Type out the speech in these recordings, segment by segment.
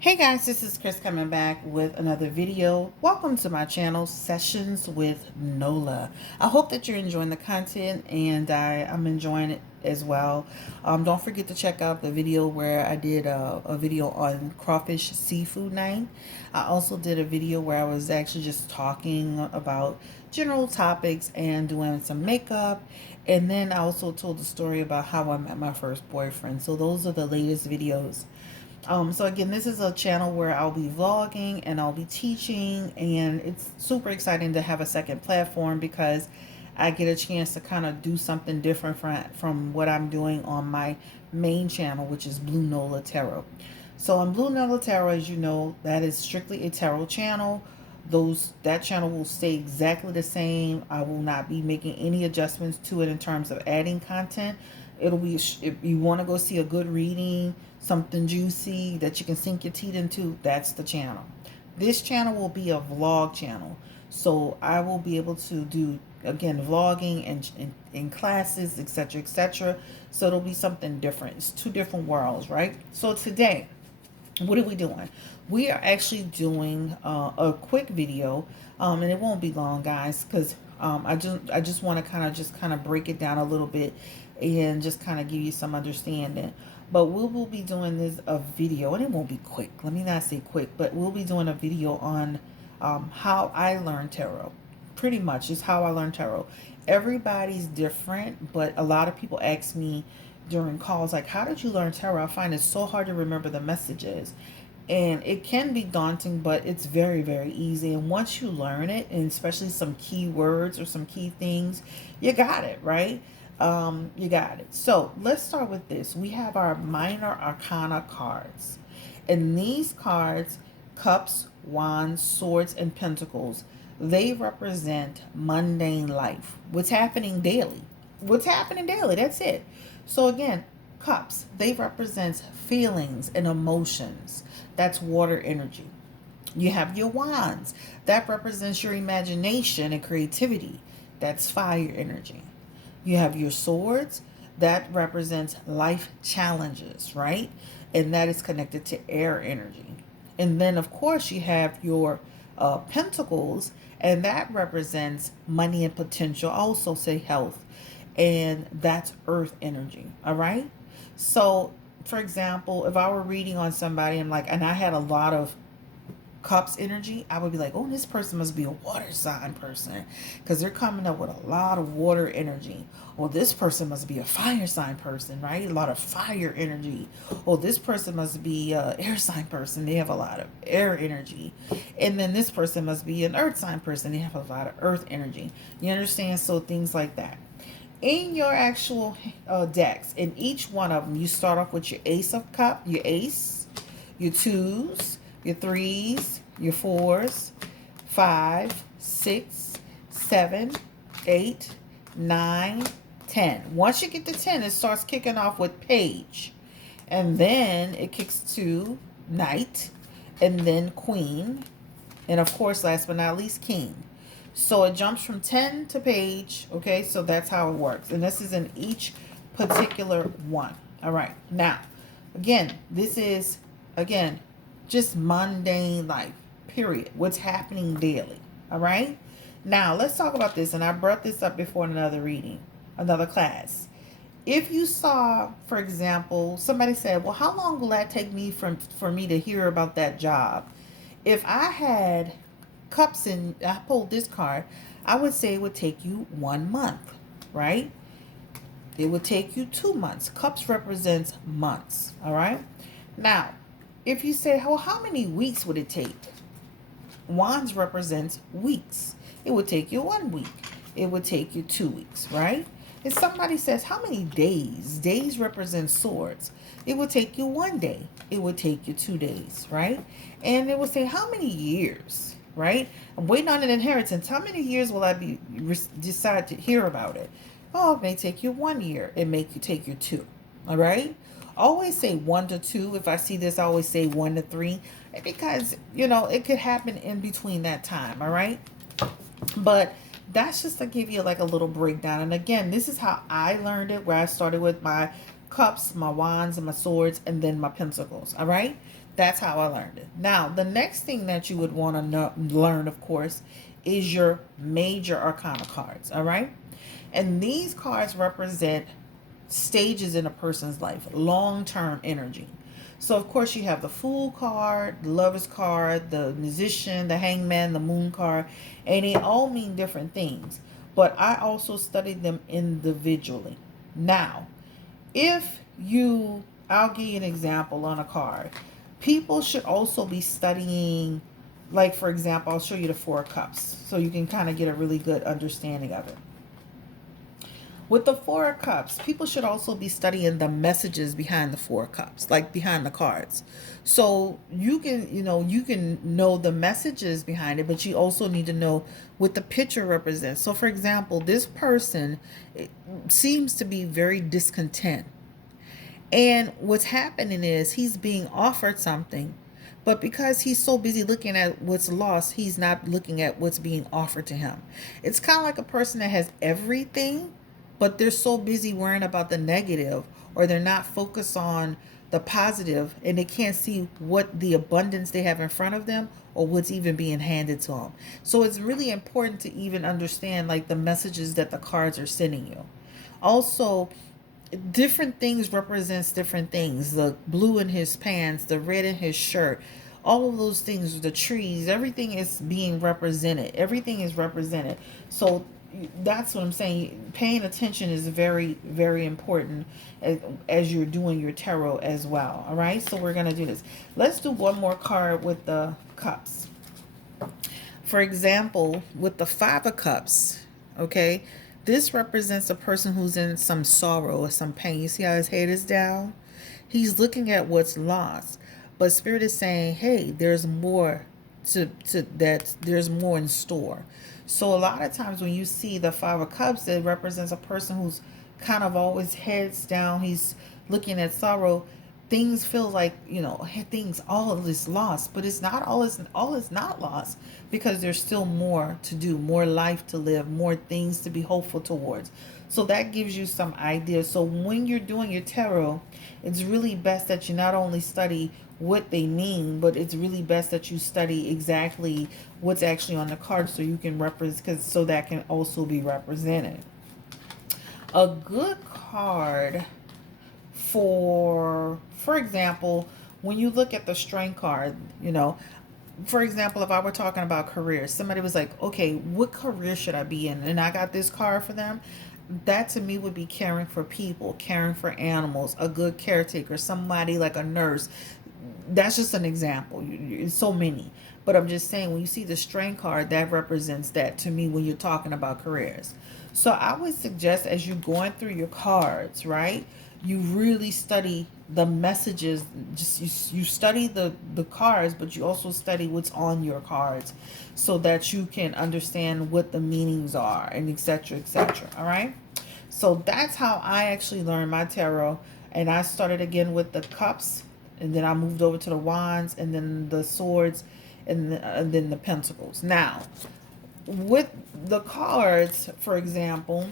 Hey guys, this is Chris coming back with another video. Welcome to my channel, Sessions with Nola. I hope that you're enjoying the content and I'm enjoying it as well. Don't forget to check out the video where I did a video on crawfish seafood night. I also did a video where I was actually just talking about general topics and doing some makeup. And then I also told the story about how I met my first boyfriend. So those are the latest videos. So again, this is a channel where I'll be vlogging and I'll be teaching, and it's super exciting to have a second platform because I get a chance to kind of do something different from what I'm doing on my main channel, which is Blue Nola Tarot. So on Blue Nola Tarot, as you know, that is strictly a tarot channel. That channel will stay exactly the same. I will not be making any adjustments to it in terms of adding content. It'll be, if you want to go see a good reading, something juicy that you can sink your teeth into, that's the channel. This channel will be a vlog channel. So I will be able to do, again, vlogging and classes, etc., etc. So it'll be something different. It's two different worlds, right? So today, what are we doing? We are actually doing a quick video, and it won't be long, guys, because I just want to kind of break it down a little bit and just kind of give you some understanding. But we will be doing this a video, and it won't be quick. Let me not say quick, but we'll be doing a video on how I learned tarot. Pretty much is how I learned tarot. Everybody's different, but a lot of people ask me during calls like, how did you learn tarot? I find it so hard to remember the messages, and it can be daunting, but it's very, very easy. And once you learn it, and especially some key words or some key things, you got it, right? You got it. So let's start with this. We have our minor arcana cards, and these cards, cups, wands, swords, and pentacles, they represent mundane life, what's happening daily. What's happening daily, that's it. So again, cups, they represent feelings and emotions. That's water energy. You have your wands, that represents your imagination and creativity. That's fire energy. You have your swords, that represents life challenges, right? And that is connected to air energy. And then, of course, you have your pentacles, and that represents money and potential. I also say health, and that's earth energy. All right. So, for example, if I were reading on somebody, and I had a lot of cups energy, I would be like, oh, this person must be a water sign person because they're coming up with a lot of water energy. Or this person must be a fire sign person, right? A lot of fire energy. Or this person must be a air sign person. They have a lot of air energy. And then this person must be an earth sign person. They have a lot of earth energy. You understand? So things like that. In your actual decks, in each one of them, you start off with your ace of cup, your ace, your twos, your threes, your fours, 5, 6, 7, 8, 9, 10. Once you get to 10, it starts kicking off with page. And then it kicks to knight, and then queen, and of course, last but not least, king. So it jumps from 10 to page, okay? So that's how it works. And this is in each particular one. All right. Now, again, this is, again, just mundane life, period. What's happening daily. All right. Now, let's talk about this. And I brought this up before in another reading, another class. If you saw, for example, somebody said, well, how long will that take me for me to hear about that job? If I had cups and I pulled this card, I would say it would take you 1 month, right? It would take you 2 months. Cups represents months, all right? Now, if you say, well, how many weeks would it take? Wands represents weeks. It would take you 1 week. It would take you 2 weeks, right? If somebody says, how many days? Days represent swords. It would take you 1 day. It would take you 2 days, right? And it would say, how many years, right? I'm waiting on an inheritance. How many years will I decide to hear about it? Oh, it may take you 1 year. It may take you 2, all right? Always say 1 to 2. If I see this, I always say 1 to 3 because, it could happen in between that time, all right? But that's just to give you like a little breakdown. And again, this is how I learned it, where I started with my cups, my wands, and my swords, and then my pentacles, all right? That's how I learned it. Now, the next thing that you would want to learn, of course, is your major arcana cards. All right. And these cards represent stages in a person's life, long-term energy. So of course you have the Fool card, the Lover's card, the Musician, the Hangman, the Moon card, and they all mean different things. But I also studied them individually. Now, if you, I'll give you an example on a card. People should also be studying, like for example, I'll show you the Four of Cups so you can kind of get a really good understanding of it. With the Four of Cups, people should also be studying the messages behind the Four of Cups, like behind the cards. So you can, you can know the messages behind it, but you also need to know what the picture represents. So for example, this person seems to be very discontent. And what's happening is he's being offered something, but because he's so busy looking at what's lost, he's not looking at what's being offered to him. It's kind of like a person that has everything, but they're so busy worrying about the negative, or they're not focused on the positive, and they can't see what the abundance they have in front of them or what's even being handed to them. So it's really important to even understand like the messages that the cards are sending you. Also, different things represents different things. The blue in his pants, the red in his shirt, all of those things, the trees, everything is being represented. Everything is represented. So that's what I'm saying. Paying attention is very, very important as you're doing your tarot as well. All right, so we're going to do this. Let's do one more card with the cups. For example, with the Five of Cups, okay, this represents a person who's in some sorrow or some pain. You see how his head is down? He's looking at what's lost. But Spirit is saying, hey, there's more to that. There's more in store. So a lot of times when you see the Five of Cups, it represents a person who's kind of always heads down. He's looking at sorrow. Things feel like, things, all of this lost, but it's not all is not lost, because there's still more to do, more life to live, more things to be hopeful towards. So that gives you some ideas. So when you're doing your tarot, it's really best that you not only study what they mean, but it's really best that you study exactly what's actually on the card, so you can represent, so that can also be represented. A good card for example, when you look at the Strength card, for example, if I were talking about careers, somebody was like, okay, what career should I be in? And I got this card for them. That to me would be caring for people, caring for animals, a good caretaker, somebody like a nurse. That's just an example. It's so many. But I'm just saying, when you see the Strength card, that represents that to me when you're talking about careers. So I would suggest, as you're going through your cards, right, you really study the messages. Just you study the cards, but you also study what's on your cards, so that you can understand what the meanings are, and etc., etc. All right, so that's how I actually learned my tarot. And I started again with the cups, and then I moved over to the wands, and then the swords, and then the pentacles. Now with the cards, for example,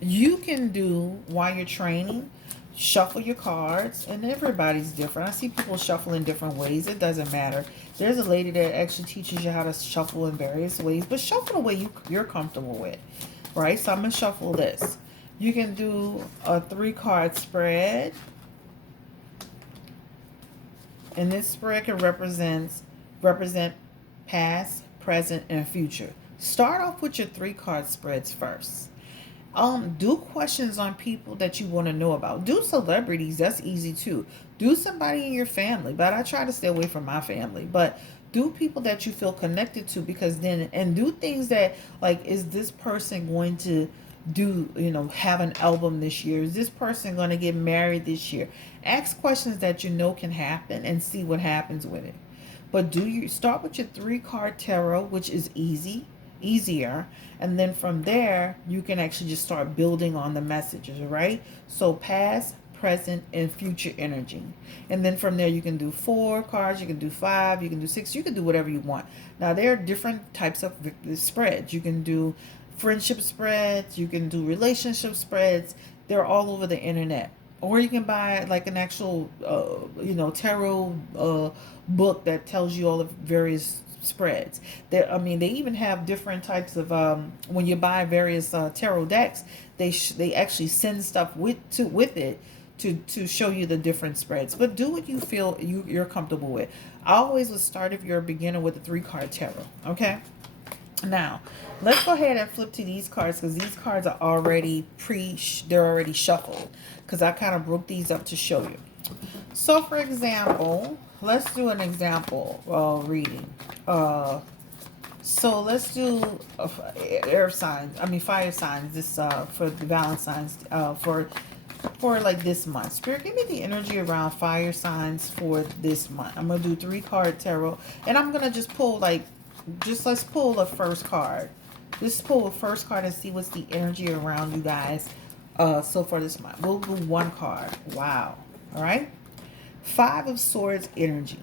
you can do, while you're training, shuffle your cards, and everybody's different. I see people shuffle in different ways. It doesn't matter. There's a lady that actually teaches you how to shuffle in various ways, but shuffle the way you're comfortable with, right? So I'm going to shuffle this. You can do a 3-card spread, and this spread can represent past, present, and future. Start off with your 3-card spreads first. Do questions on people that you want to know about. Do celebrities. That's easy too. Do somebody in your family, but I try to stay away from my family. But do people that you feel connected to, because then, and do things that, like, is this person going to do, have an album this year? Is this person going to get married this year? Ask questions that can happen, and see what happens with it. But you start with your 3-card tarot, which is easier, and then from there you can actually just start building on the messages, right? So past, present, and future energy. And then from there you can do 4 cards, you can do 5, you can do 6, you can do whatever you want. Now there are different types of spreads. You can do friendship spreads, you can do relationship spreads. They're all over the internet. Or you can buy like an actual, tarot book that tells you all the various spreads. There, I mean, they even have different types of when you buy various tarot decks, they actually send stuff with it to show you the different spreads. But do what you feel you're comfortable with. I always would start if you're a beginner with a 3-card tarot. Okay. Now, let's go ahead and flip to these cards because these cards are already they're already shuffled because I kind of broke these up to show you. So, for example, let's do an example reading. So let's do air signs. I mean fire signs. This for the Valentine's for like this month. Spirit, give me the energy around fire signs for this month. I'm gonna do 3-card tarot, and I'm gonna just pull let's pull the first card. Just pull the first card and see what's the energy around you guys. So for this month, we'll do 1 card. Wow. All right. 5 of Swords energy.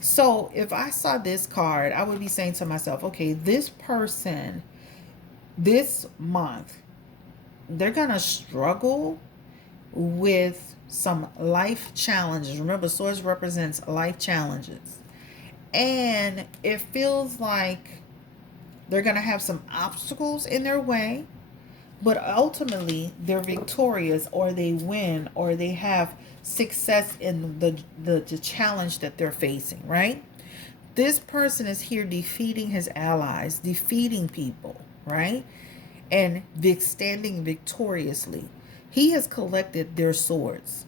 So if I saw this card, I would be saying to myself, okay, this person, this month, they're gonna struggle with some life challenges. Remember, swords represents life challenges. And it feels like they're going to have some obstacles in their way, but ultimately they're victorious, or they win, or they have success in the challenge that they're facing, right? This person is here defeating his allies, defeating people, right? And standing victoriously. He has collected their swords,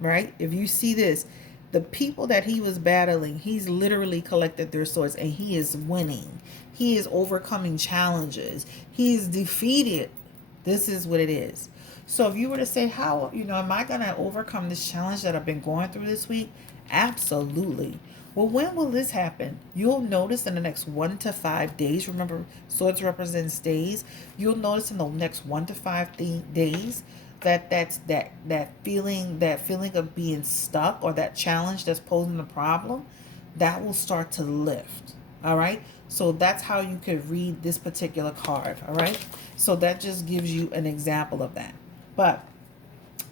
right? If you see this, the people that he was battling, he's literally collected their swords and he is winning. He is overcoming challenges. He is defeated. This is what it is. So if you were to say, how, am I going to overcome this challenge that I've been going through this week? Absolutely. Well, when will this happen? You'll notice in the next 1 to 5 days. Remember, swords represents days. You'll notice in the next 1 to 5 days that feeling of being stuck, or that challenge that's posing the problem, that will start to lift. All right. So that's how you could read this particular card. All right. So that just gives you an example of that. But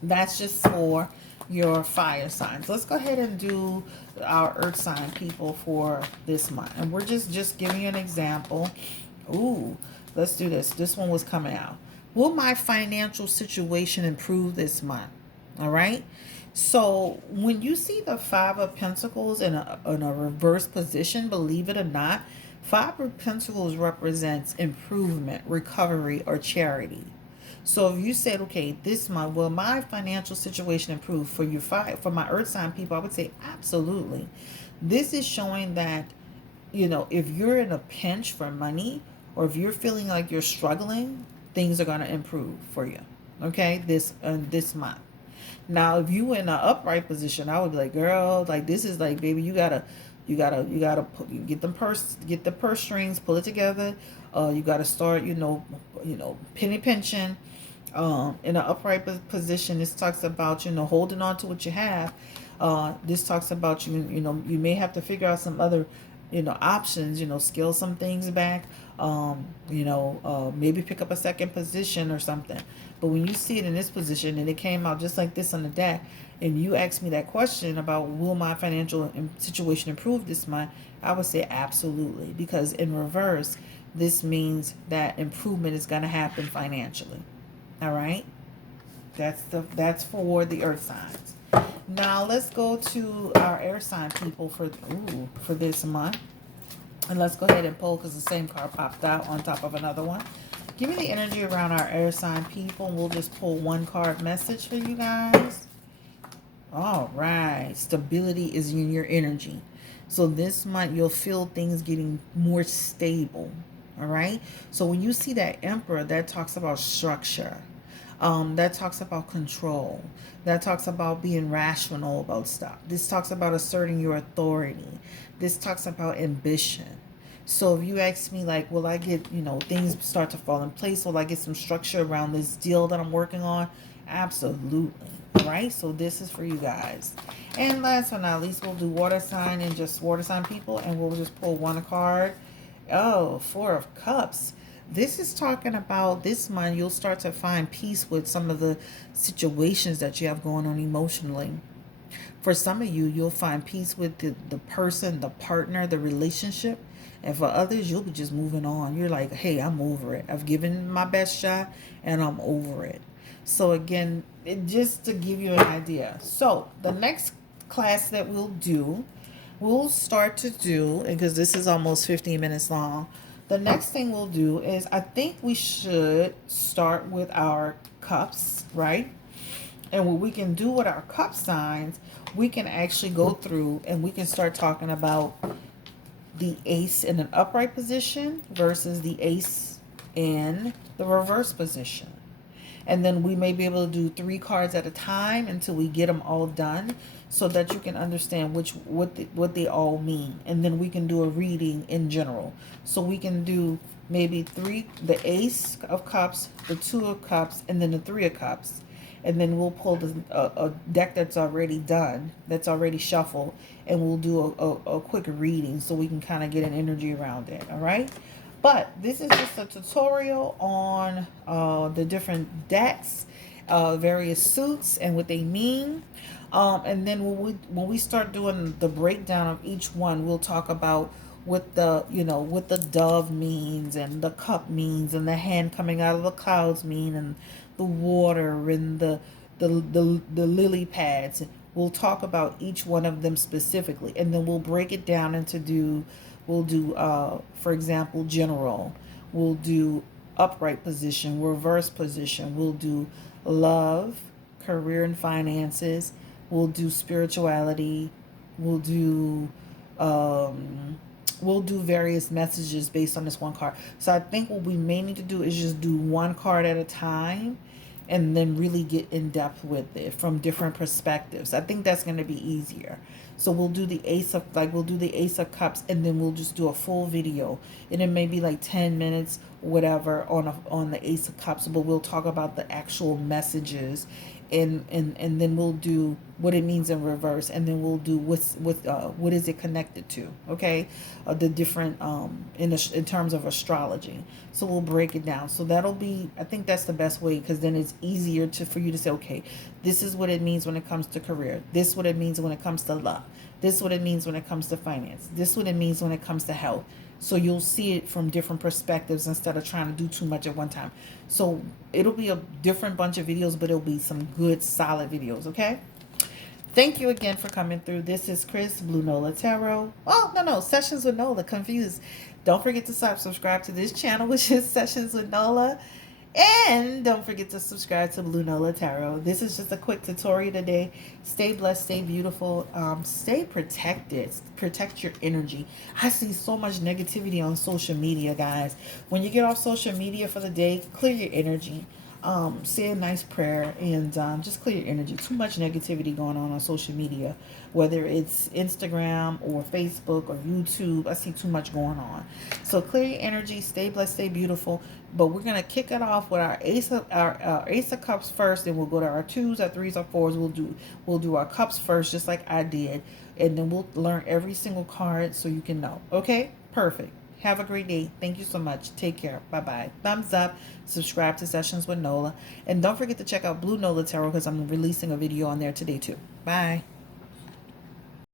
that's just for your fire signs. Let's go ahead and do our earth sign people for this month. And we're just giving you an example. Ooh, let's do this. This one was coming out. Will my financial situation improve this month? All right. So when you see the 5 of Pentacles in a reverse position, believe it or not, 5 of Pentacles represents improvement, recovery, or charity. So if you said, okay, this month, will my financial situation improve for for my earth sign people? I would say absolutely. This is showing that, if you're in a pinch for money, or if you're feeling like you're struggling, things are going to improve for you. Okay, this month. Now, if you in an upright position, I would be like, girl, like this is like, baby, you gotta get the purse strings, pull it together. You gotta start, penny pinching. In an upright position, this talks about, holding on to what you have. This talks about you may have to figure out some other, options, scale some things back. Maybe pick up a second position or something. But when you see it in this position and it came out just like this on the deck, and you asked me that question about will my financial situation improve this month, I would say absolutely, because in reverse, this means that improvement is going to happen financially. All right, that's for the earth signs. Now let's go to our air sign people for this month. And let's go ahead and pull, because the same card popped out on top of another one. Give me the energy around our air sign people, and we'll just pull 1 card message for you guys. All right. Stability is in your energy. So this month you'll feel things getting more stable. All right. So when you see that Emperor, that talks about structure. That talks about control. That talks about being rational about stuff. This talks about asserting your authority. This talks about ambition. So if you ask me, like, will I get, things start to fall in place? Will I get some structure around this deal that I'm working on? Absolutely. Right? So this is for you guys. And last but not least, we'll do water sign and just water sign people. And we'll just pull 1 card. Oh, 4 of Cups. This is talking about this month you'll start to find peace with some of the situations that you have going on emotionally. For some of you, you'll find peace with the person, the partner, the relationship. And for others, you'll be just moving on. You're like, hey, I'm over it. I've given my best shot and I'm over it. So, again, just to give you an idea. So, the next class that we'll start to do, because this is almost 15 minutes long. The next thing we'll do is I think we should start with our cups, right? And what we can do with our cup signs, we can actually go through and we can start talking about the ace in an upright position versus the ace in the reverse position. And then we may be able to do 3 cards at a time until we get them all done, so that you can understand what they all mean. And then we can do a reading in general. So we can do maybe the ace of cups, the 2 of cups, and then the 3 of cups. And then we'll pull a deck that's already done, that's already shuffled, and we'll do a quick reading so we can kind of get an energy around it. All right. But this is just a tutorial on the different decks, various suits, and what they mean. And then when we start doing the breakdown of each one, we'll talk about what the dove means, and the cup means, and the hand coming out of the clouds mean, and the water, and the lily pads. We'll talk about each one of them specifically, and then we'll break it down into we'll do for example, general. We'll do upright position, reverse position. We'll do love, career and finances. We'll do spirituality. We'll do various messages based on this one card. So I think what we may need to do is just do one card at a time, and then really get in depth with it from different perspectives. I think that's going to be easier. So we'll do the ace of cups, and then we'll just do a full video, and it may be like 10 minutes, whatever, on the ace of cups. But we'll talk about the actual messages, and then we'll do what it means in reverse, and then we'll do what is it connected to, okay? The different in terms of astrology. So we'll break it down. So that'll be, I think that's the best way, because then it's easier for you to say, okay, this is what it means when it comes to career. This is what it means when it comes to love. This is what it means when it comes to finance. This is what it means when it comes to health. So you'll see it from different perspectives instead of trying to do too much at one time. So it'll be a different bunch of videos, but it'll be some good, solid videos, okay? Thank you again for coming through. This is Chris, Blue Nola Tarot. Oh, no, Sessions with Nola, confused. Don't forget to subscribe to this channel, which is Sessions with Nola. And don't forget to subscribe to Blue Nola Tarot. This is just a quick tutorial today. Stay blessed, stay beautiful, stay protected. Protect your energy. I see so much negativity on social media, guys. When you get off social media for the day, clear your energy. Say a nice prayer, and just clear your energy. Too much negativity going on social media, whether it's Instagram or Facebook or YouTube. I see too much going on. So clear your energy, stay blessed, stay beautiful. But we're gonna kick it off with our ace of cups first, and we'll go to our 2s, our 3s, our 4s. We'll do our cups first, just like I did, and then we'll learn every single card so you can know. Okay, perfect. Have a great day. Thank you so much. Take care. Bye-bye. Thumbs up. Subscribe to Sessions with Nola. And don't forget to check out Blue Nola Tarot, because I'm releasing a video on there today too. Bye.